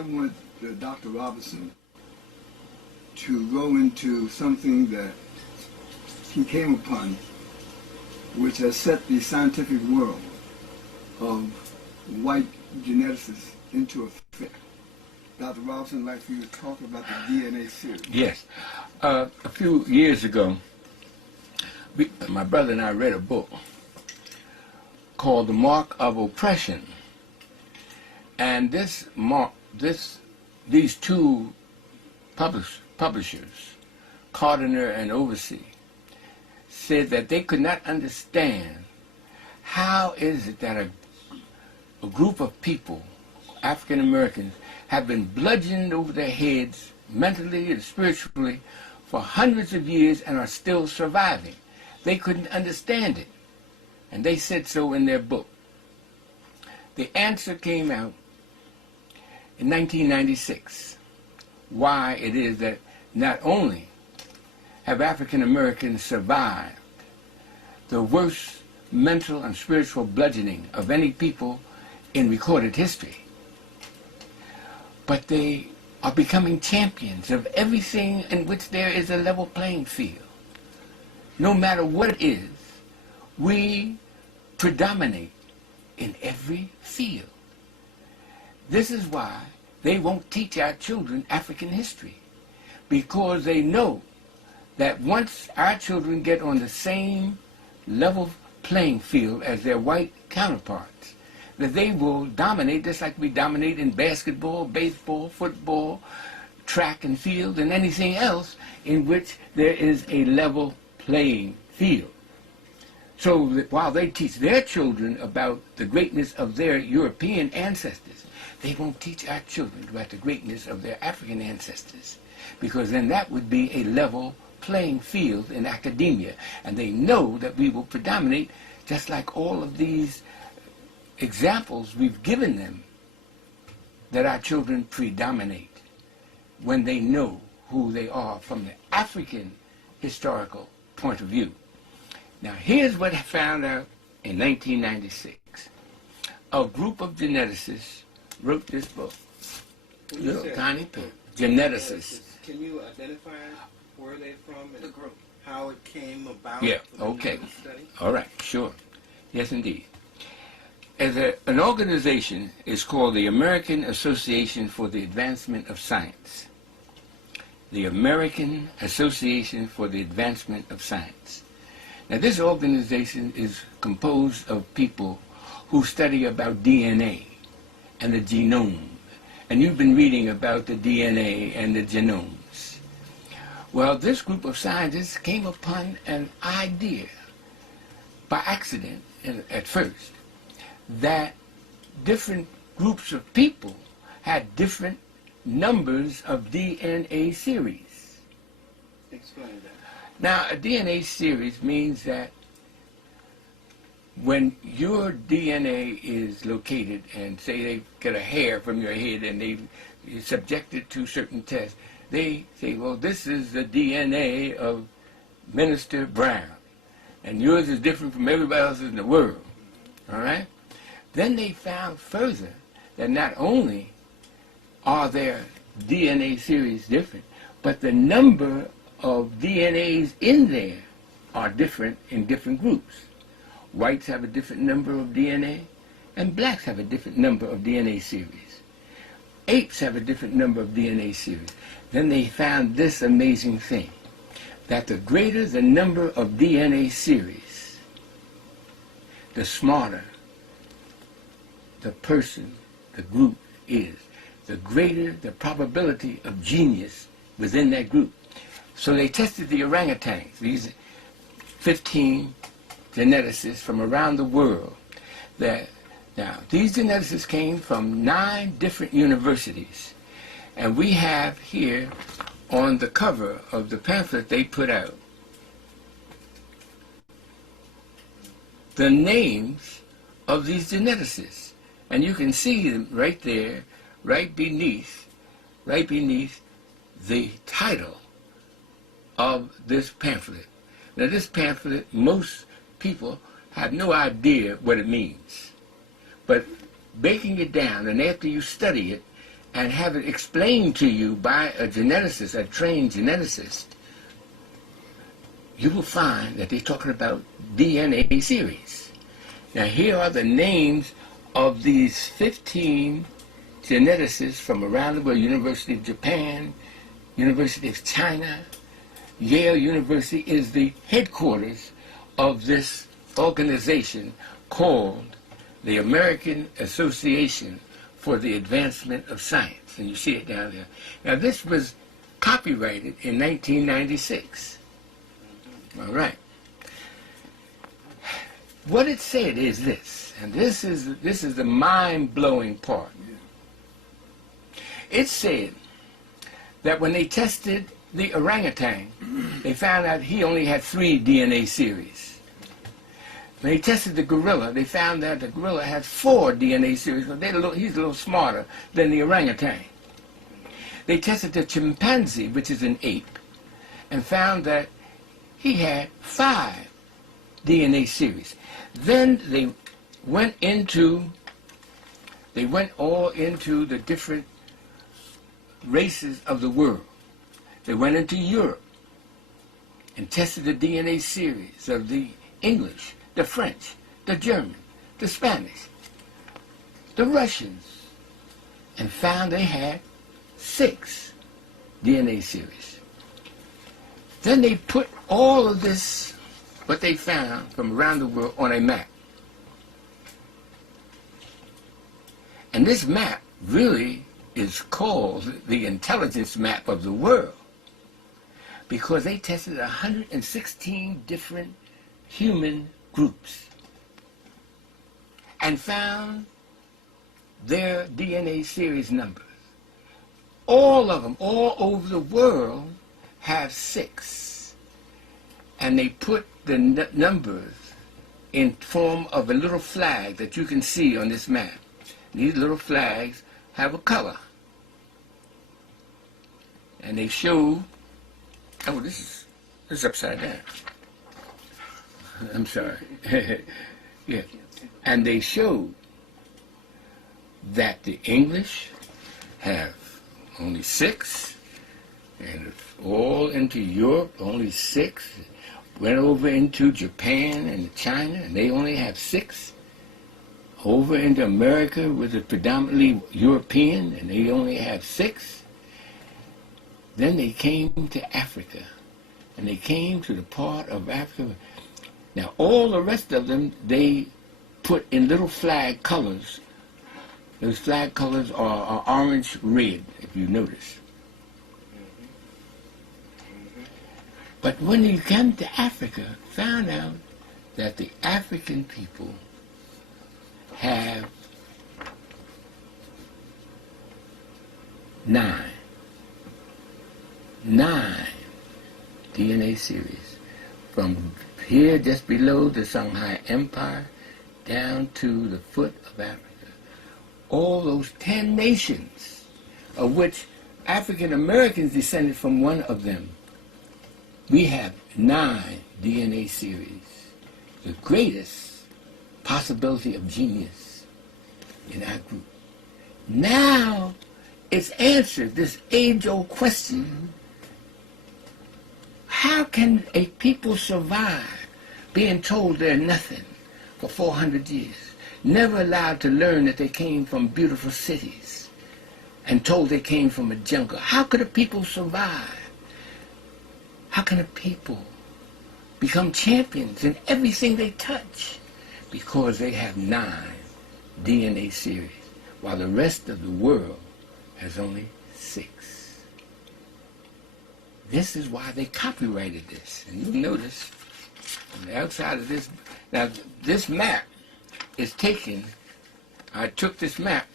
I want Dr. Robinson to go into something that he came upon, which has set the scientific world of white geneticists into effect. Dr. Robinson, I'd like for you to talk about the DNA series. Yes. A few years ago, my brother and I read a book called The Mark of Oppression. And these two publishers, Cardiner and Oversea, said that they could not understand how is it that a group of people, African Americans, have been bludgeoned over their heads mentally and spiritually for hundreds of years and are still surviving. They couldn't understand it. And they said so in their book. The answer came out in 1996, why it is that not only have African Americans survived the worst mental and spiritual bludgeoning of any people in recorded history, but they are becoming champions of everything in which there is a level playing field. No matter what it is, we predominate in every field. This is why they won't teach our children African history, because they know that once our children get on the same level playing field as their white counterparts, that they will dominate just like we dominate in basketball, baseball, football, track and field, and anything else in which there is a level playing field. So that while they teach their children about the greatness of their European ancestors, they won't teach our children about the greatness of their African ancestors, because then that would be a level playing field in academia. And they know that we will predominate just like all of these examples we've given them, that our children predominate when they know who they are from the African historical point of view. Now here's what I found out in 1996. A group of geneticists wrote this book. Little tiny book. Geneticists. Can you identify where they're from and the group, how it came about? Yeah, okay. All right, sure. Yes, indeed. As an organization is called the American Association for the Advancement of Science. The American Association for the Advancement of Science. Now this organization is composed of people who study about DNA and the genome. And you've been reading about the DNA and the genomes. Well, this group of scientists came upon an idea by accident at first, that different groups of people had different numbers of DNA series. Explain that. Now, a DNA series means that when your DNA is located, and say they get a hair from your head and they subject it to certain tests, they say, well, this is the DNA of Minister Brown, and yours is different from everybody else in the world, all right? Then they found further that not only are their DNA series different, but the number of DNAs in there are different in different groups. Whites have a different number of DNA, and blacks have a different number of DNA series. Apes have a different number of DNA series. Then they found this amazing thing, that the greater the number of DNA series, the smarter the person, the group is, the greater the probability of genius within that group. So they tested the orangutans, these 15 geneticists from around the world. Now, these geneticists came from 9 different universities. And we have here on the cover of the pamphlet they put out the names of these geneticists. And you can see them right there, right beneath the title of this pamphlet. Now this pamphlet, most people have no idea what it means. But breaking it down, and after you study it and have it explained to you by a geneticist, a trained geneticist, you will find that they're talking about DNA series. Now here are the names of these 15 geneticists from around the world: University of Japan, University of China. Yale University is the headquarters of this organization called the American Association for the Advancement of Science. And you see it down there. Now this was copyrighted in 1996. All right. What it said is this, and this is the mind-blowing part. It said that when they tested the orangutan, they found out he only had 3 DNA series. When they tested the gorilla, they found that the gorilla had 4 DNA series. He's a little smarter than the orangutan. They tested the chimpanzee, which is an ape, and found that he had 5 DNA series. Then they went all into the different races of the world. They went into Europe and tested the DNA series of the English, the French, the German, the Spanish, the Russians, and found they had 6 DNA series. Then they put all of this, what they found from around the world, on a map. And this map really is called the intelligence map of the world, because they tested 116 different human groups and found their DNA series numbers. All of them, all over the world, have 6. And they put the numbers in form of a little flag that you can see on this map. These little flags have a color. And they show, oh, this is upside down. I'm sorry. Yeah. And they show that the English have only 6, and all into Europe, only 6. Went over into Japan and China, and they only have 6. Over into America, which is predominantly European, and they only have 6. Then they came to Africa, and they came to the part of Africa. Now, all the rest of them, they put in little flag colors. Those flag colors are orange, red, if you notice. But when you come to Africa, found out that the African people have 9 DNA series, from here just below the Shanghai Empire down to the foot of Africa. All those 10 nations, of which African Americans descended from one of them. We have 9 DNA series, the greatest possibility of genius in our group. Now it's answered this age-old question: how can a people survive being told they're nothing for 400 years, never allowed to learn that they came from beautiful cities, and told they came from a jungle? How could a people survive? How can a people become champions in everything they touch? Because they have 9 DNA series, while the rest of the world has only 6. This is why they copyrighted this. And you'll notice on the outside of this, now this map is taken, I took this map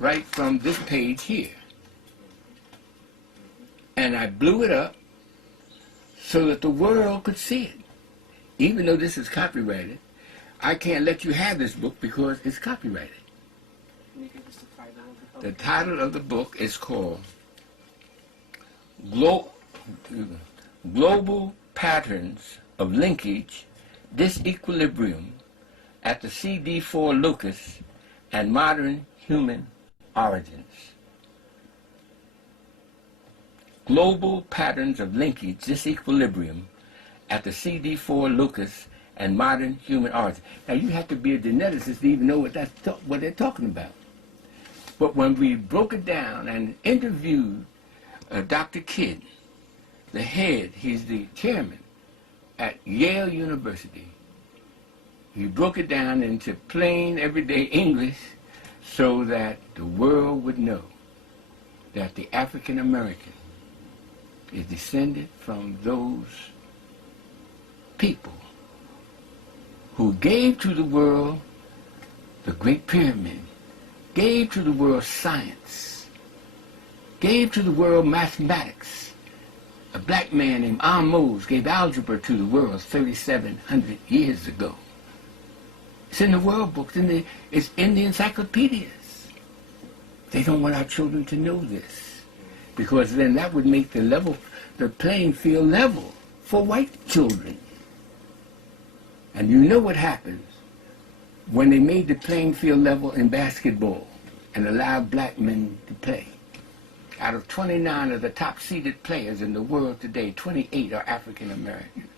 right from this page here, and I blew it up so that the world could see it. Even though this is copyrighted, I can't let you have this book because it's copyrighted. Can you give us the title of the book? The title of the book is called Global Patterns of Linkage, Disequilibrium at the CD4 Locus and Modern Human Origins. global patterns of linkage, disequilibrium at the CD4 locus and modern human origin. Now you have to be a geneticist to even know what what they're talking about. But when we broke it down and interviewed Dr. Kidd, the head, he's the chairman at Yale University, he broke it down into plain everyday English so that the world would know that the African American is descended from those people who gave to the world the Great Pyramid, gave to the world science, gave to the world mathematics. A black man named R.E.M.I.X gave algebra to the world 3,700 years ago. It's in the world books, it's in the encyclopedias. They don't want our children to know this, because then that would make the playing field level for white children. And you know what happens when they made the playing field level in basketball and allowed black men to play. Out of 29 of the top seeded players in the world today, 28 are African American.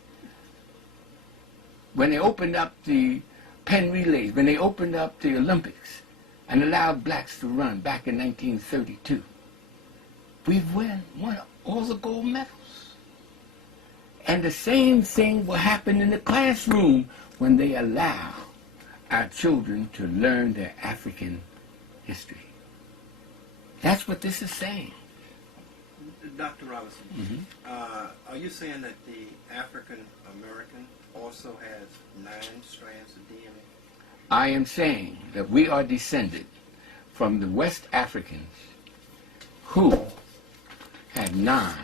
When they opened up the Penn relays, when they opened up the Olympics and allowed blacks to run back in 1932, we've won all the gold medals. And the same thing will happen in the classroom when they allow our children to learn their African history. That's what this is saying. Dr. Robinson, are you saying that the African American also has 9 strands of DNA? I am saying that we are descended from the West Africans who had 9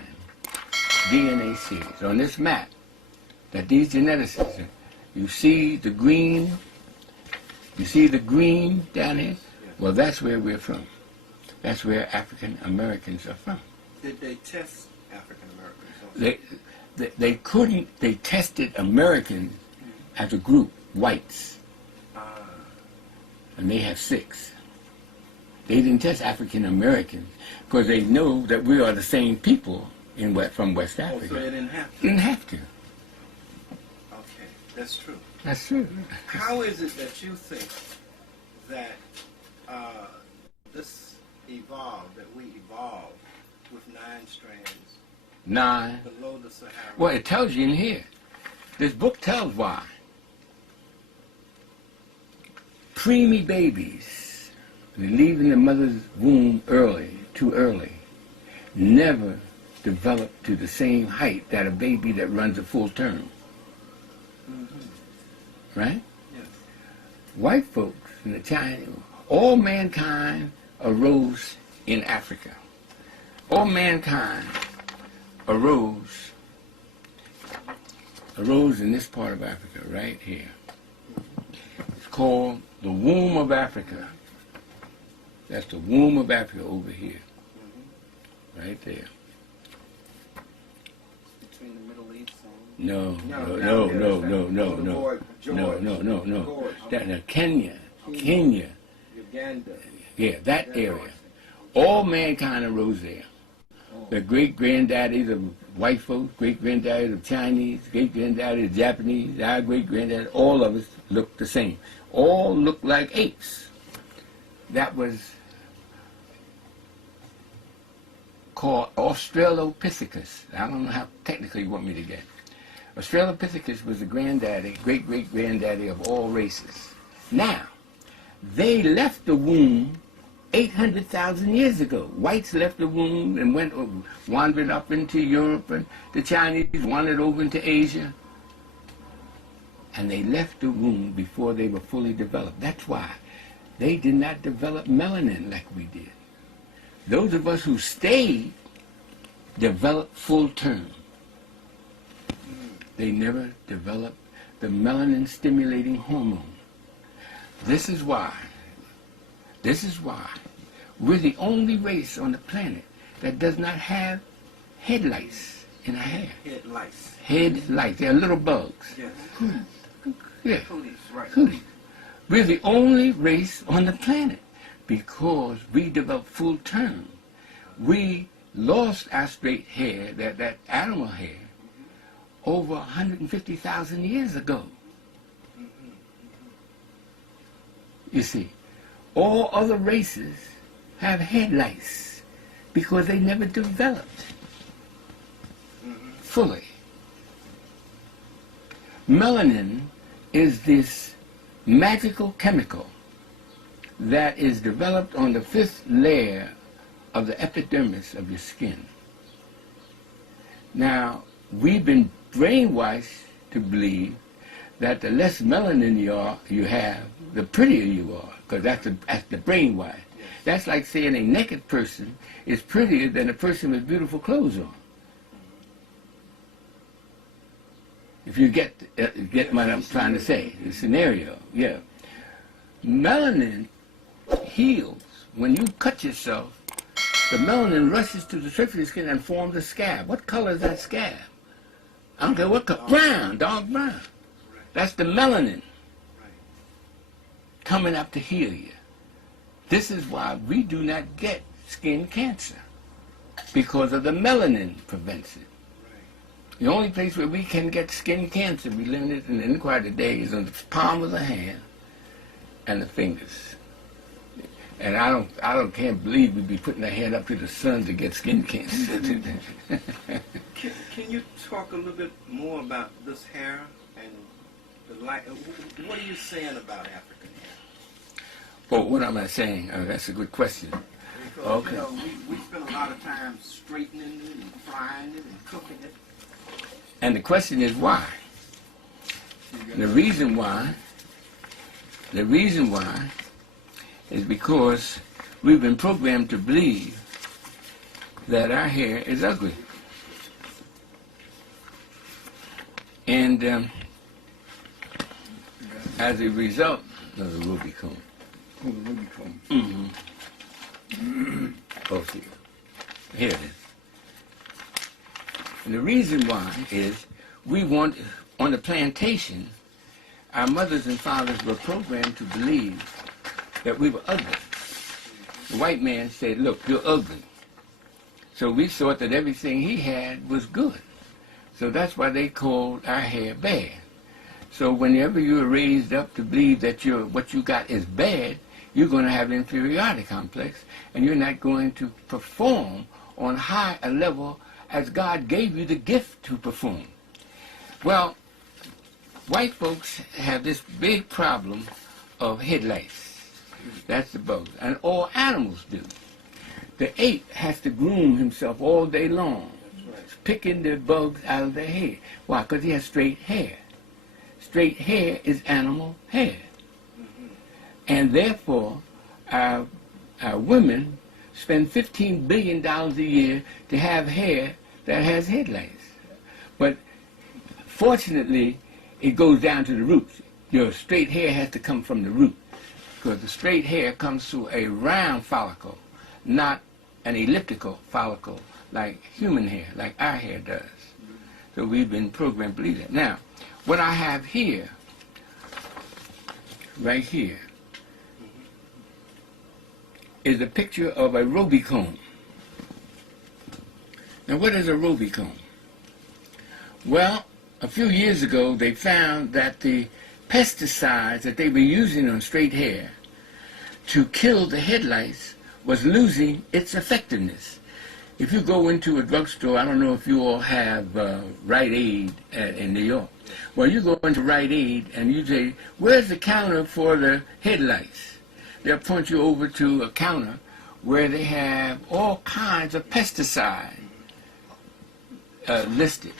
DNA series. On this map that these geneticists, you see the green down here? Well, that's where we're from. That's where African Americans are from. Did they test African Americans? They couldn't. They tested Americans as a group, whites, and they have 6. They didn't test African Americans because they know that we are the same people from West Africa. Oh, so they didn't have to? Didn't have to. Okay, that's true. That's true. How is it that you think that this evolved, that we evolved with 9 strands 9. below the Sahara? Well, it tells you in here. This book tells why. Preemie babies, they leave in the mother's womb too early, never develop to the same height that a baby that runs a full term. Right? Yes. White folks in the China, all mankind arose in Africa. All mankind arose in this part of Africa, right here. It's called the womb of Africa. That's the womb of Africa over here. Right there. Between the Middle East and... No. Kenya. Uganda. Yeah, that area. All mankind arose there. The great-granddaddies of white folks, great-granddaddies of Chinese, great-granddaddies of Japanese, our great-granddaddies, all of us looked the same. All looked like apes. That was called Australopithecus. I don't know how technically you want me to get. Australopithecus was the granddaddy, great-great-granddaddy of all races. Now, they left the womb 800,000 years ago. Whites left the womb and wandered up into Europe, and the Chinese wandered over into Asia. And they left the womb before they were fully developed. That's why they did not develop melanin like we did. Those of us who stayed developed full term. They never developed the melanin stimulating hormone. This is why we're the only race on the planet that does not have headlights in our hair. Headlights. Headlights. They're little bugs. Yes. Yeah. Cooties, right. Cooties. We're the only race on the planet because we developed full term. We lost our straight hair, that animal hair, over 150,000 years ago. You see, all other races have head lice because they never developed fully. Melanin is this magical chemical that is developed on the 5th layer of the epidermis of your skin. Now, we've been brainwashed to believe that the less melanin you have, the prettier you are, because that's the brainwash. That's like saying a naked person is prettier than a person with beautiful clothes on. If you get what I'm trying to say, the scenario, yeah. Melanin heals. When you cut yourself, the melanin rushes to the surface of the skin and forms a scab. What color is that scab? I don't care what color. Brown, dark brown. That's the melanin coming up to heal you. This is why we do not get skin cancer, because of the melanin prevents it. The only place where we can get skin cancer, we learned it in the inquiry today, is on the palm of the hand and the fingers. And can't believe we'd be putting our hand up to the sun to get skin cancer. Can you talk a little bit more about this hair and the light? What are you saying about African hair? Well, what am I saying? That's a good question. Because, okay. You know, we spend a lot of time straightening it and frying it and cooking it. And the question is why? The reason why is because we've been programmed to believe that our hair is ugly. And as a result of the ruby comb. Oh, the ruby comb. Mm-hmm. Oh, see. Here it is. And the reason why is on the plantation, our mothers and fathers were programmed to believe that we were ugly. The white man said, look, you're ugly. So we thought that everything he had was good. So that's why they called our hair bad. So whenever you're raised up to believe that what you got is bad, you're going to have an inferiority complex, and you're not going to perform on high a level as God gave you the gift to perform. Well, white folks have this big problem of head lice. That's the bugs. And all animals do. The ape has to groom himself all day long, picking the bugs out of their hair. Why? Because he has straight hair. Straight hair is animal hair. And therefore, our women spend $15 billion a year to have hair that has head lice. But fortunately, it goes down to the roots. Your straight hair has to come from the root, because the straight hair comes through a round follicle, not an elliptical follicle like human hair, like our hair does. So we've been programmed to believe that. Now, what I have here, right here, is a picture of a ruby comb. Now, what is a ruby comb? Well, a few years ago, they found that the pesticides that they were using on straight hair to kill the head lice was losing its effectiveness. If you go into a drugstore, I don't know if you all have Rite Aid in New York. Well, you go into Rite Aid and you say, where's the counter for the head lice? They'll point you over to a counter where they have all kinds of pesticides listed.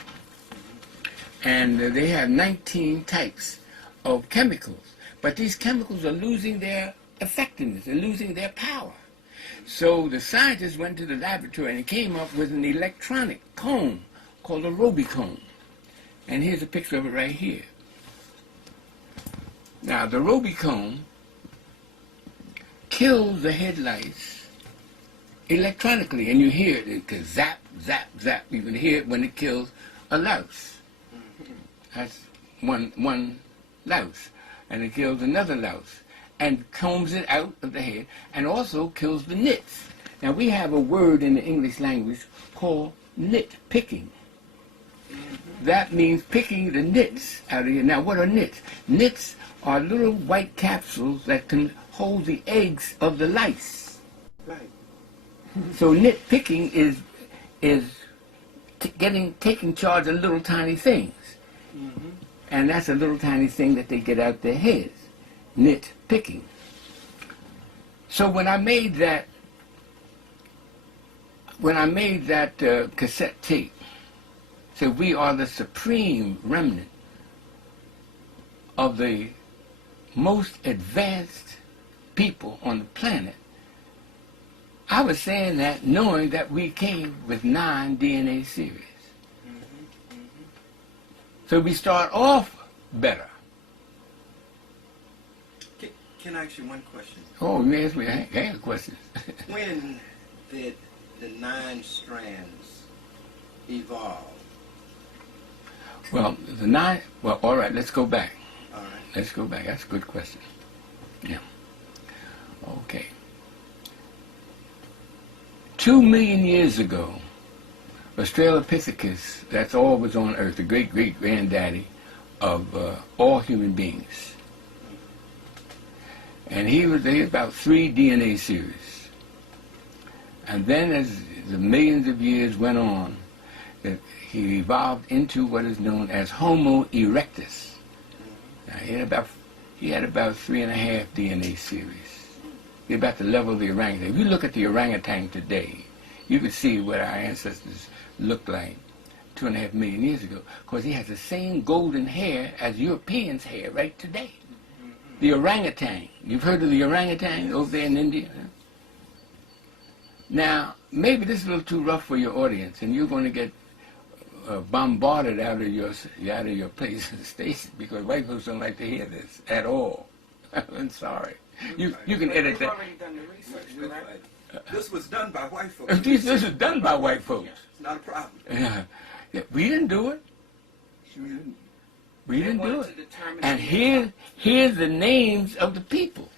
And they have 19 types of chemicals. But these chemicals are losing their effectiveness, they're losing their power. So the scientists went to the laboratory and came up with an electronic comb called a ruby comb. And here's a picture of it right here. Now, the ruby comb kills the head lice electronically, and you hear it, it goes zap, zap, zap. You can hear it when it kills a louse. That's one louse. And it kills another louse and combs it out of the head, and also kills the nits. Now we have a word in the English language called nitpicking. That means picking the nits out of here. Now what are nits? Nits are little white capsules that can hold the eggs of the lice. Right. So nitpicking is taking charge of little tiny things. And that's a little tiny thing that they get out their heads. Nitpicking. So when I made that cassette tape, so we are the supreme remnant of the most advanced people on the planet, I was saying that knowing that we came with 9 DNA series. So we start off better. Can I ask you one question? Oh, you asked me, I got questions. When did the 9 strands evolve? Well, all right, let's go back. All right. Let's go back. That's a good question. Yeah. Okay. 2 million years ago, Australopithecus, that's all was on Earth, the great-great-granddaddy of all human beings. And he was there about 3 DNA series. And then as the millions of years went on, he evolved into what is known as Homo erectus. Now, he had about 3.5 DNA series. He's about the level of the orangutan. If you look at the orangutan today, you can see what our ancestors looked like 2.5 million years ago, because he has the same golden hair as Europeans' hair right today. The orangutan. You've heard of the orangutan over there in India? Now, maybe this is a little too rough for your audience, and you're going to get bombarded out of your place and station, because white folks don't like to hear this at all. I'm sorry. You can edit that. We've already done the research, correct? This was done by white folks. This is done by white folks. It's not a problem. Yeah. We didn't do it. We didn't do it. And here's the names of the people.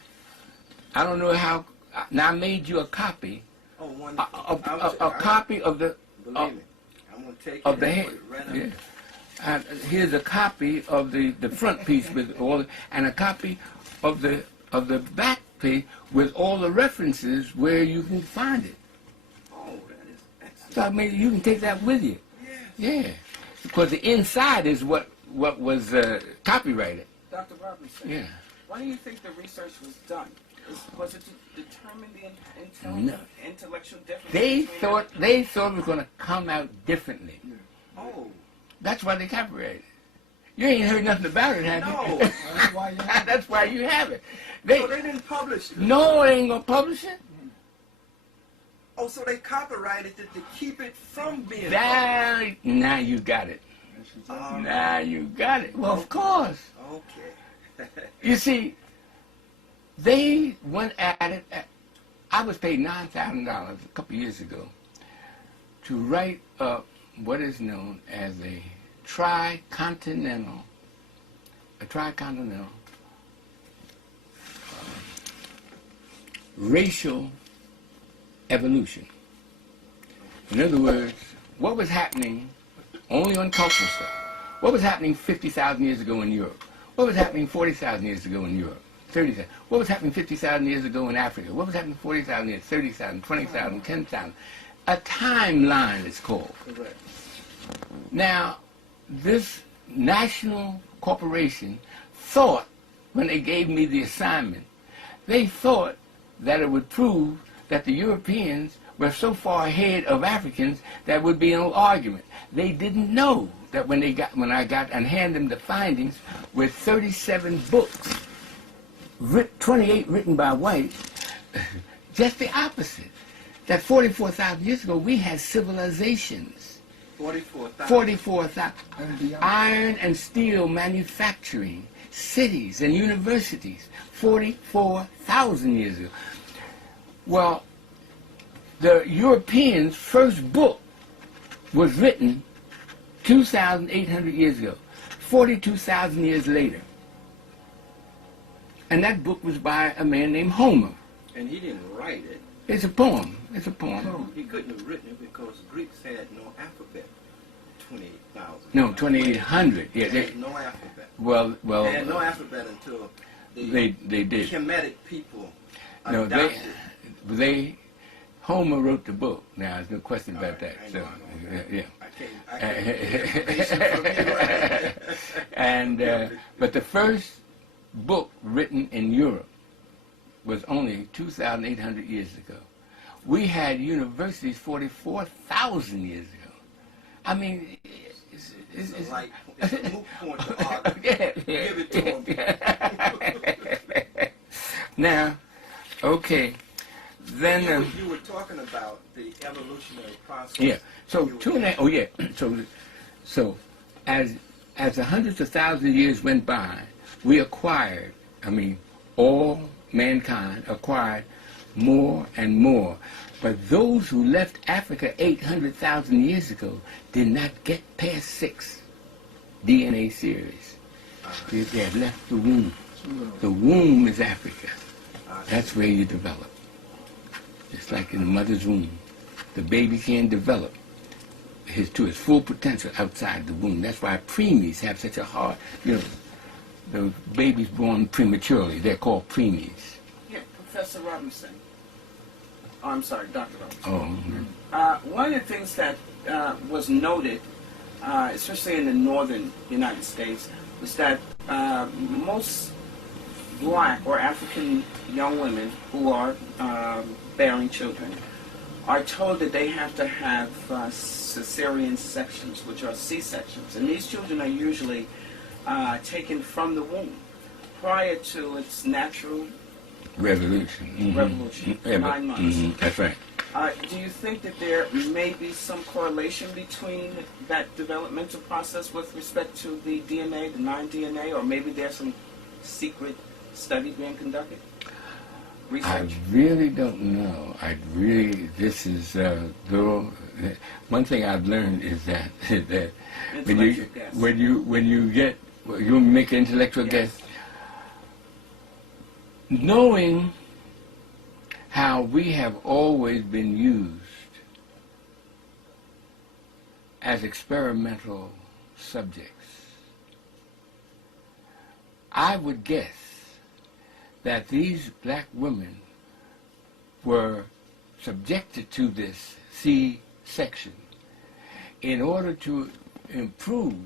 I don't know how. Now I made you a copy. Oh, wonderful. A copy of the. Believe me, I'm going to take Of it the and head. put it right up. Yeah. Here's a copy of the front piece with all, and a copy of the back piece with all the references where you can find it. Oh, that is excellent. So I mean, you can take that with you. Yes. Yeah, because the inside is what was copyrighted. Dr. Robinson, Yeah. why do you think the research was done? Was it to determine the No. intellectual difference? They between thought it was going to come out differently. Oh, That's why they copyrighted it. You ain't heard nothing about it, have you? no. That's why you have That's why you have it. So they didn't publish it. No, they ain't gonna publish it. Oh, so they copyrighted it to keep it from being Now you got it. published. Now you got it. Well, of course. Okay. You see, they went at it. I was paid $9,000 a couple years ago to write up what is known as a tricontinental racial evolution. In other words, what was happening only on cultural stuff? What was happening 50,000 years ago in Europe? What was happening 40,000 years ago in Europe? 30,000. What was happening 50,000 years ago in Africa? What was happening 40,000 years, 30,000, 20,000, 10,000? A timeline is called. Correct. Now, this national corporation thought, when they gave me the assignment, they thought that it would prove that the Europeans were so far ahead of Africans that would be no argument. They didn't know that when I got and handed them the findings with 37 books, 28 written by whites, just the opposite. That 44,000 years ago we had civilizations. 44,000. 44,000. And beyond. Iron and steel manufacturing, cities and universities, 44,000 years ago. Well, the Europeans' first book was written 2,800 years ago, 42,000 years later. And that book was by a man named Homer. And he didn't write it. It's a poem. It's a poem. He couldn't have written it because Greeks had no alphabet. 28,000. No, 2,800. Yeah, They had no alphabet. well, They had no alphabet until they did. Kemetic people No, adopted. Homer wrote the book. Now, there's no question All about right, that. I So, know. yeah. I can't get information from you. And but the first book written in Europe was only 2,800 years ago. We had universities 44,000 years ago. I mean, It's a moot point to argue. Give it to him. Now, okay, then You were talking about the evolutionary process. yeah. So You were- 2.5. Oh yeah. So as the hundreds of thousands of years went by, we acquired. I mean, all mankind acquired more and more. But those who left Africa 800,000 years ago did not get past 6 DNA series. They had left the womb. The womb is Africa. That's where you develop. Just like in the mother's womb. The baby can't develop to his full potential outside the womb. That's why preemies have such a hard, the babies born prematurely, they're called preemies. Yeah, Professor Robinson. Oh, I'm sorry, Dr. Robinson. Oh, One of the things that was noted, especially in the northern United States, was that most black or African young women who are bearing children are told that they have to have cesarean sections, which are C-sections. And these children are usually taken from the womb prior to its natural revolution. revolution, Yeah, 9 months. That's right. Do you think that there may be some correlation between that developmental process with respect to the DNA, the non-DNA, or maybe there's some secret study being conducted? I Research? really don't know. This is, one thing I've learned is that, Intellectual guess. when you make an intellectual Yes. guess, knowing how we have always been used as experimental subjects, I would guess that these black women were subjected to this C-section in order to improve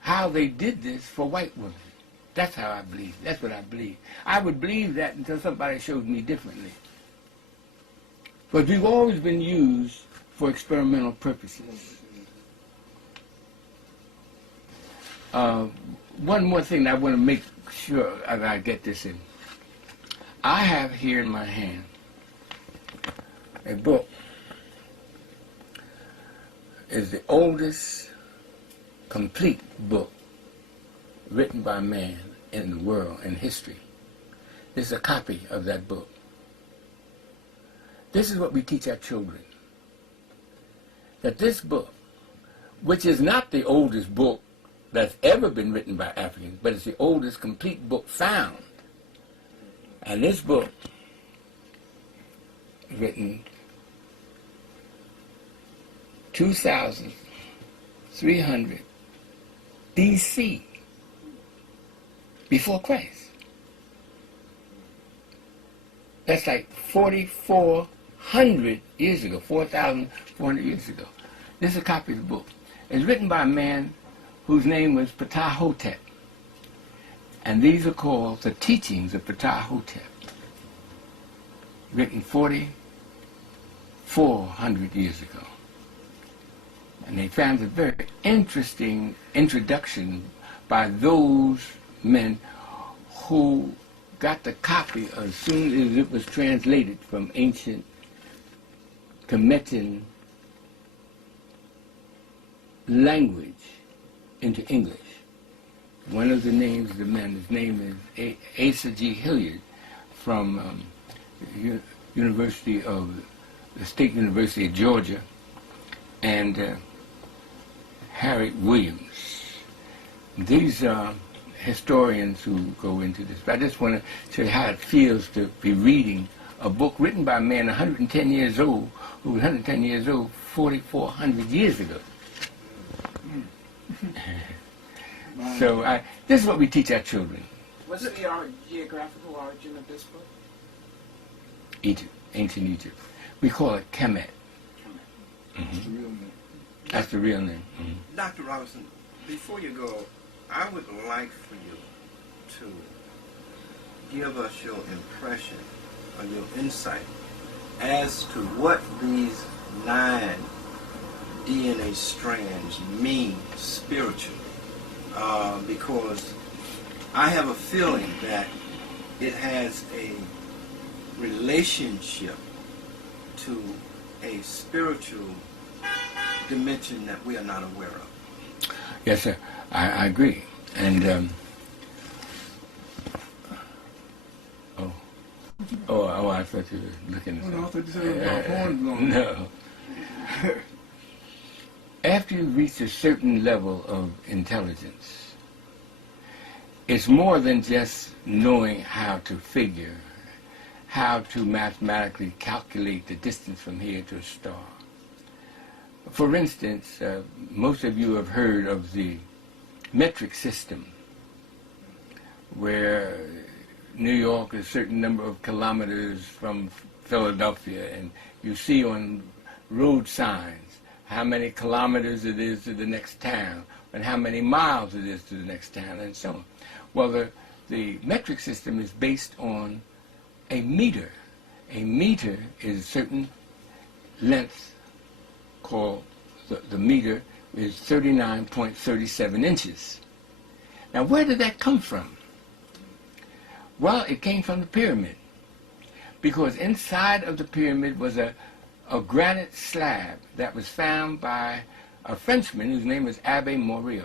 how they did this for white women. That's how I believe. That's what I believe. I would believe that until somebody shows me differently. But we've always been used for experimental purposes. One more thing I want to make sure I get this in. I have here in my hand a book. It's the oldest complete book written by man in the world, in history. This is a copy of that book. This is what we teach our children. That this book, which is not the oldest book that's ever been written by Africans, but it's the oldest complete book found. And this book is written 2,300 BC, before Christ. That's like 4,400 years ago, 4,400 years ago. This is a copy of the book. It's written by a man whose name was Ptah-hotep. And these are called the teachings of Ptah-hotep, written 4,400 years ago. And they found a very interesting introduction by those men who got the copy as soon as it was translated from ancient Kemetic language into English. One of the names of the men, his name is Asa G. Hilliard from the State University of Georgia, and Harriet Williams. These are historians who go into this. But I just want to show you how it feels to be reading a book written by a man 110 years old, who was 110 years old 4,400 years ago. So this is what we teach our children. What's the geographical origin of this book? Egypt, ancient Egypt. We call it Kemet. That's the real name. That's the real name. Dr. Robinson, before you go, I would like for you to give us your impression or your insight as to what these 9 DNA strands mean spiritually. Because I have a feeling that it has a relationship to a spiritual dimension that we are not aware of. Yes, sir. I agree. And I thought you were looking at Oh, no, I something. thought you said about horns blowing. No. After you reach a certain level of intelligence, it's more than just knowing how to figure, how to mathematically calculate the distance from here to a star. For instance, most of you have heard of the metric system, where New York is a certain number of kilometers from Philadelphia, and you see on road signs how many kilometers it is to the next town, and how many miles it is to the next town, and so on. Well, the metric system is based on a meter. A meter is a certain length called, the meter is 39.37 inches. Now, where did that come from? Well, it came from the pyramid, because inside of the pyramid was a granite slab that was found by a Frenchman whose name was R.E.M.I.X.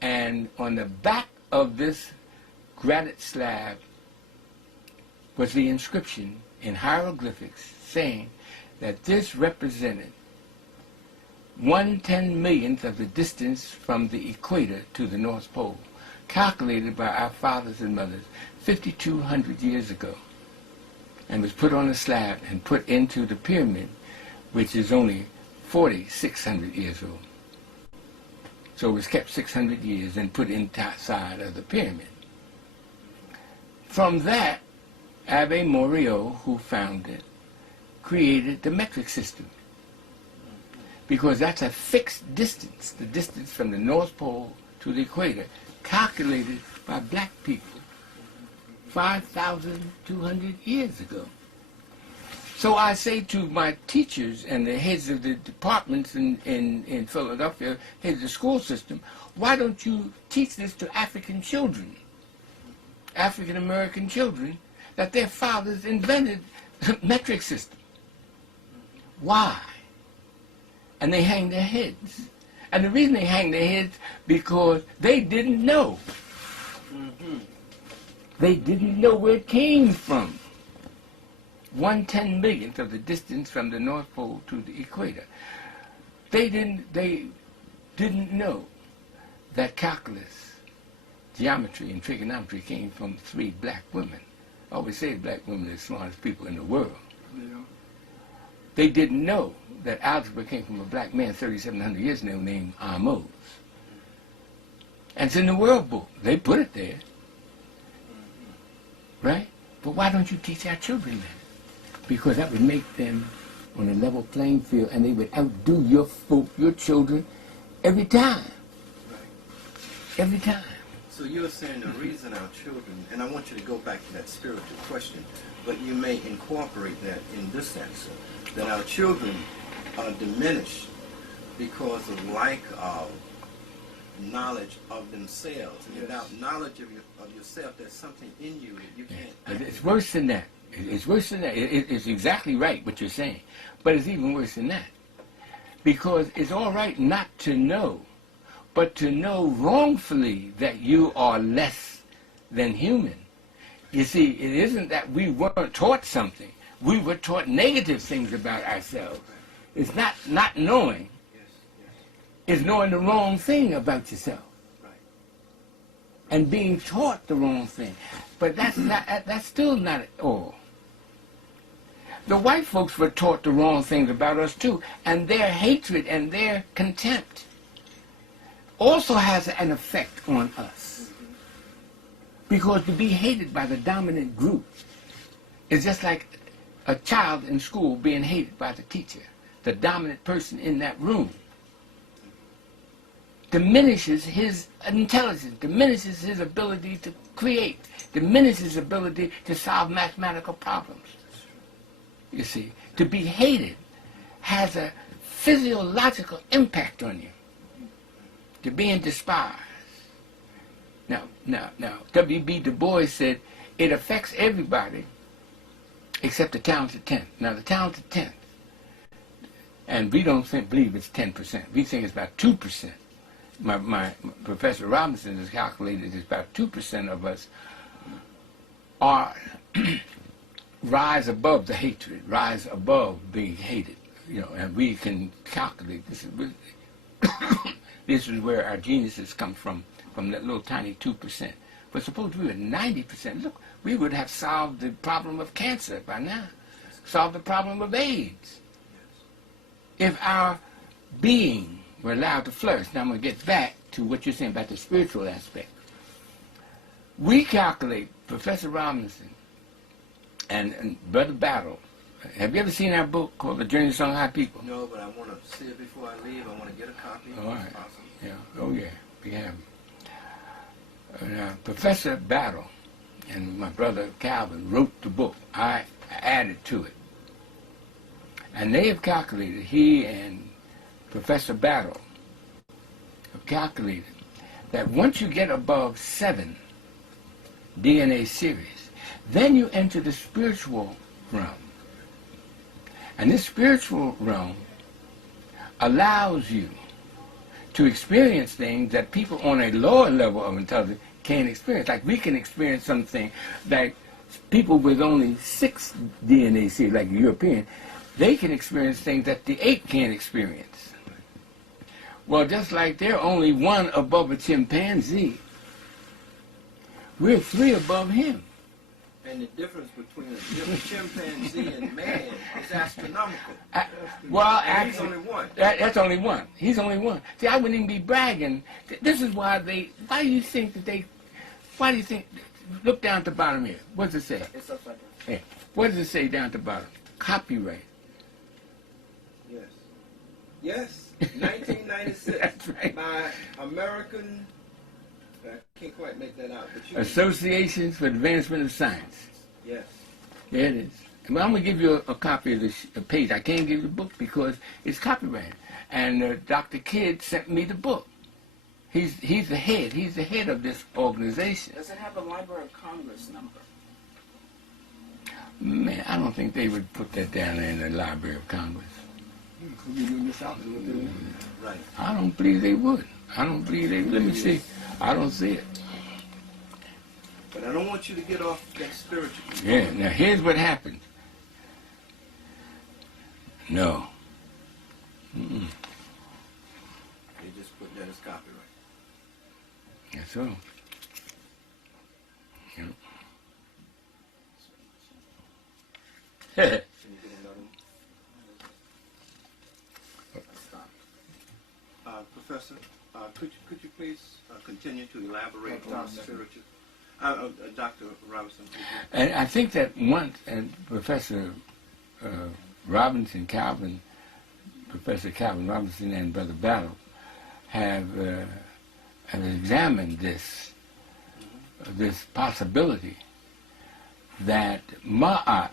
And on the back of this granite slab was the inscription in hieroglyphics saying that this represented 1/10,000,000th of the distance from the equator to the North Pole, calculated by our fathers and mothers 5,200 years ago, and was put on a slab and put into the pyramid, which is only 4,600 years old. So it was kept 600 years and put inside of the pyramid. From that, R.E.M.I.X., who found it, created the metric system, because that's a fixed distance, the distance from the North Pole to the equator, calculated by black people 5,200 years ago. So I say to my teachers and the heads of the departments in Philadelphia, heads of the school system, why don't you teach this to African children, African American children, that their fathers invented the metric system? Why? And they hang their heads. And the reason they hang their heads, because they didn't know. They didn't know where it came from. 1/10,000,000th of the distance from the North Pole to the equator. They didn't know that calculus, geometry, and trigonometry came from 3 black women. I always say black women are the smartest people in the world. Yeah. They didn't know that algebra came from a black man 3,700 years ago named R.E.M.I.X. And it's in the World Book. They put it there. Right? But why don't you teach our children that? Because that would make them on a level playing field, and they would outdo your children every time. Right. Every time. So you're saying the reason our children, and I want you to go back to that spiritual question, but you may incorporate that in this answer, that our children are diminished because of lack of knowledge of themselves. And without knowledge of yourself, there's something in you that you can't. But it's worse than that. It's worse than that. It's exactly right what you're saying. But it's even worse than that. Because it's all right not to know, but to know wrongfully that you are less than human. You see, it isn't that we weren't taught something. We were taught negative things about ourselves. It's not knowing. It's knowing the wrong thing about yourself. Right. And being taught the wrong thing. But that's still not all. The white folks were taught the wrong things about us too, and their hatred and their contempt also has an effect on us. Because to be hated by the dominant group is just like a child in school being hated by the teacher. The dominant person in that room diminishes his intelligence, diminishes his ability to create, diminishes his ability to solve mathematical problems. You see, to be hated has a physiological impact on you. To being despised. Now, W.B. Du Bois said it affects everybody except the talented 10th. Now, the talented 10th, and we don't believe it's 10%. We think it's about 2%. My Professor Robinson has calculated it's about 2% of us are rise above the hatred, rise above being hated. You know, and we can calculate this. This is where our geniuses come from that little tiny 2%. But suppose we were 90%, look, we would have solved the problem of cancer by now, solved the problem of AIDS. If our being were allowed to flourish. Now I'm going to get back to what you're saying about the spiritual aspect. We calculate, Professor Robinson and Brother Battle, have you ever seen our book called The Journey to Shanghai People? No, but I want to see it before I leave. I want to get a copy. All right. Possible. Yeah. Oh, yeah. We have. Professor Battle and my brother Calvin wrote the book. I added to it. And they have calculated, he and Professor Battle have calculated that once you get above 7 DNA series, then you enter the spiritual realm. And this spiritual realm allows you to experience things that people on a lower level of intelligence can't experience. Like we can experience something like people with only 6 DNA series, like the European, they can experience things that the ape can't experience. Well, just like they're only 1 above a chimpanzee, we're 3 above him. And the difference between a chimpanzee and man is astronomical. Well, And he's actually, only one. That's only one. He's only one. See, I wouldn't even be bragging. This is why why do you think, look down at the bottom here. What does it say? It's upside down. Hey, what does it say down at the bottom? Copyright. Yes. Yes. 1996. That's right. By American, I can't quite make that out, but you Associations for Advancement of Science. Yes. There it is. Well, I'm going to give you a copy of this page. I can't give you the book because it's copyrighted. And Dr. Kidd sent me the book. He's the head. He's the head of this organization. Does it have a Library of Congress number? Man, I don't think they would put that down there in the Library of Congress. Right. I don't believe they would. I don't believe they would. Let me see. I don't see it. But I don't want you to get off that spiritual. Yeah, now here's what happened. No. Mm-mm. They just put that as copyright. That's all. Yep. Can you get another one? Professor, could you please continue to elaborate on the spiritual? Dr. Robinson. And I think that once, and Professor Robinson, Calvin, Professor Calvin Robinson and Brother Battle have examined this possibility that Ma'at,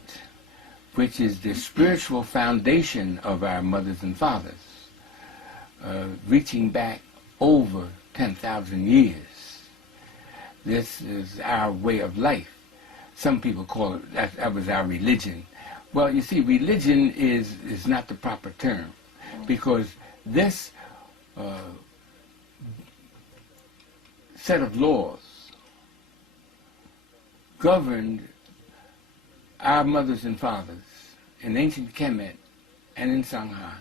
which is the spiritual foundation of our mothers and fathers, reaching back over 10,000 years. This is our way of life. Some people call it, that was our religion. Well, you see, religion is not the proper term, because this set of laws governed our mothers and fathers in ancient Kemet and in Shanghai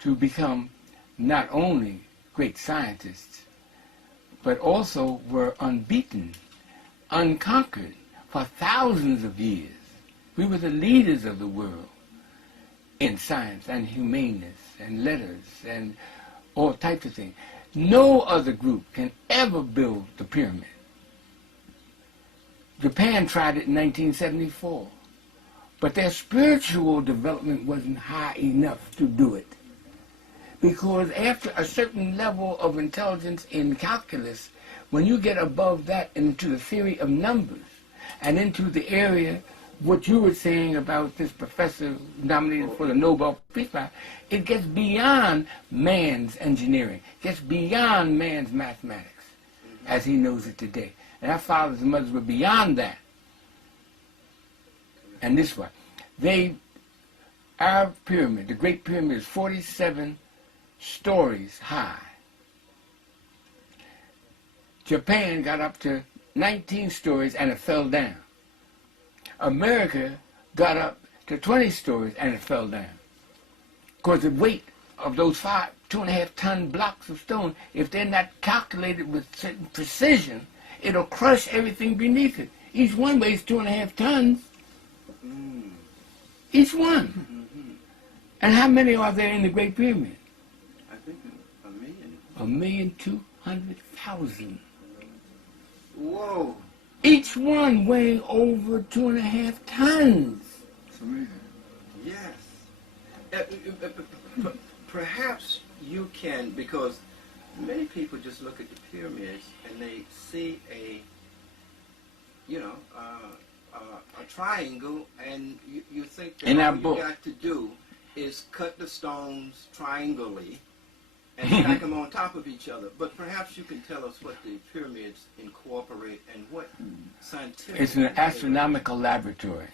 to become not only great scientists, but also were unbeaten, unconquered for thousands of years We were the leaders of the world in science and humaneness and letters and all types of things. No other group can ever build the pyramid. Japan tried it in 1974, but their spiritual development wasn't high enough to do it. Because after a certain level of intelligence in calculus, when you get above that into the theory of numbers and into the area, what you were saying about this professor nominated for the Nobel Peace Prize, it gets beyond man's engineering, gets beyond man's mathematics as he knows it today. And our fathers and mothers were beyond that. And this one, our pyramid, the Great Pyramid, is 47 stories high. Japan got up to 19 stories and it fell down. America got up to 20 stories and it fell down. Because the weight of those 2.5-ton blocks of stone, if they're not calculated with certain precision, it'll crush everything beneath it. Each one weighs 2.5 tons. Each one. And how many are there in the Great Pyramid? I think 1,200,000. Whoa. Each one weighing over 2.5 tons. It's amazing. Yes. Perhaps you can, because many people just look at the pyramids and they see a triangle, and you think that all you got to do is cut the stones triangulally and stack them on top of each other. But perhaps you can tell us what the pyramids incorporate and what scientific... It's an astronomical laboratory.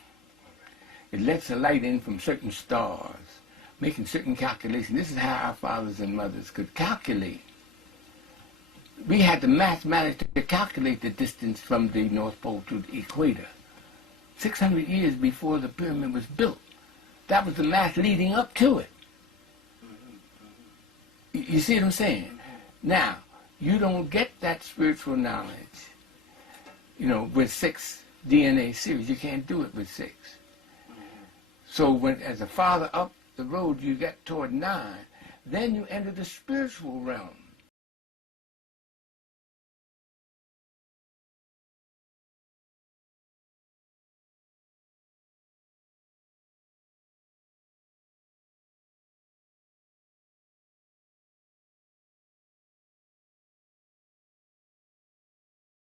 It lets the light in from certain stars, making certain calculations. This is how our fathers and mothers could calculate. We had the mathematics to calculate the distance from the North Pole to the equator. 600 years before the pyramid was built. That was the math leading up to it. You see what I'm saying? Now, you don't get that spiritual knowledge, with 6 DNA series. You can't do it with 6. So as a father up the road, you get toward 9, then you enter the spiritual realm.